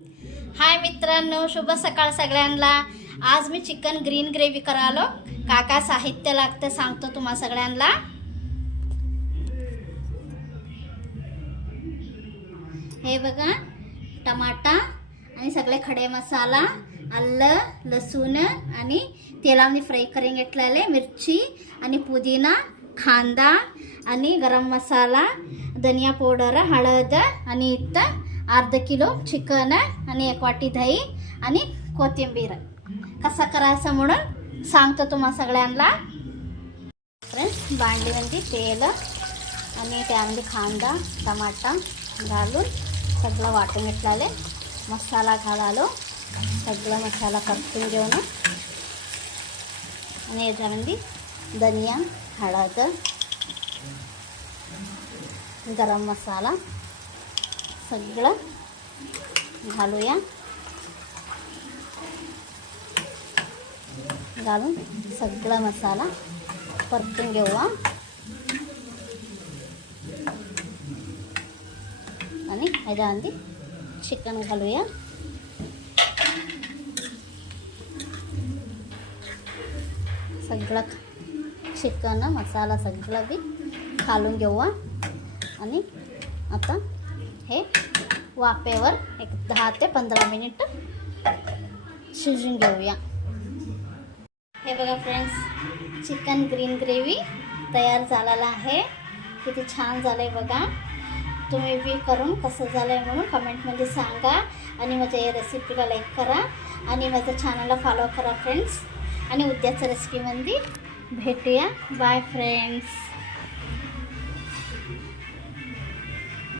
हाय मित्रांनो, शुभ सकाळ सगळ्यांना। आज मी चिकन ग्रीन ग्रेव्ही करालो। काय काय साहित्य लागतं सांगतो तुम्हा सगळ्यांना। हे बघा, टमाटा आणि सगळे खडे मसाला, आलं लसूण आणि तेलामध्ये फ्राय करून घेतलेले, मिरची आणि पुदिना, कांदा आणि गरम मसाला, धनिया पावडर, हळद आणि इथं अर्धा किलो चिकन आणि 1 वाटी दही आणि कोथिंबीर। कसा करायचं म्हणून सांगतो तुम्हा सगळ्यांना। फ्रेंड्स, बांडलीमध्ये तेल आणि त्यामध्ये कांदा टमाटा घालून सगळं वाटून घेतलेले, मसाला घालालो, सगळा मसाला परतून घेऊन आणि याच्यामध्ये धनिया, हळद, गरम मसाला सगळं घालूया। घालून सगळा मसाला परतून घेऊया आणि ह्याच्यामध्ये चिकन घालूया। सगळं चिकन मसाला सगळं बी घालून घेऊया आणि आता हे वाफेवर एक 10 ते 15 मिनिट शिजून घेऊया। हे बघा फ्रेंड्स, चिकन ग्रीन ग्रेव्ही तयार झालेला आहे। किती छान झालंय बघा। तुम्ही बी करून कसं झालंय म्हणून कमेंटमध्ये सांगा आणि माझ्या या रेसिपीला लाईक करा आणि माझ्या चॅनलला फॉलो करा फ्रेंड्स। आणि उद्याच्या रेसिपीमध्ये भेटूया। Bye friends.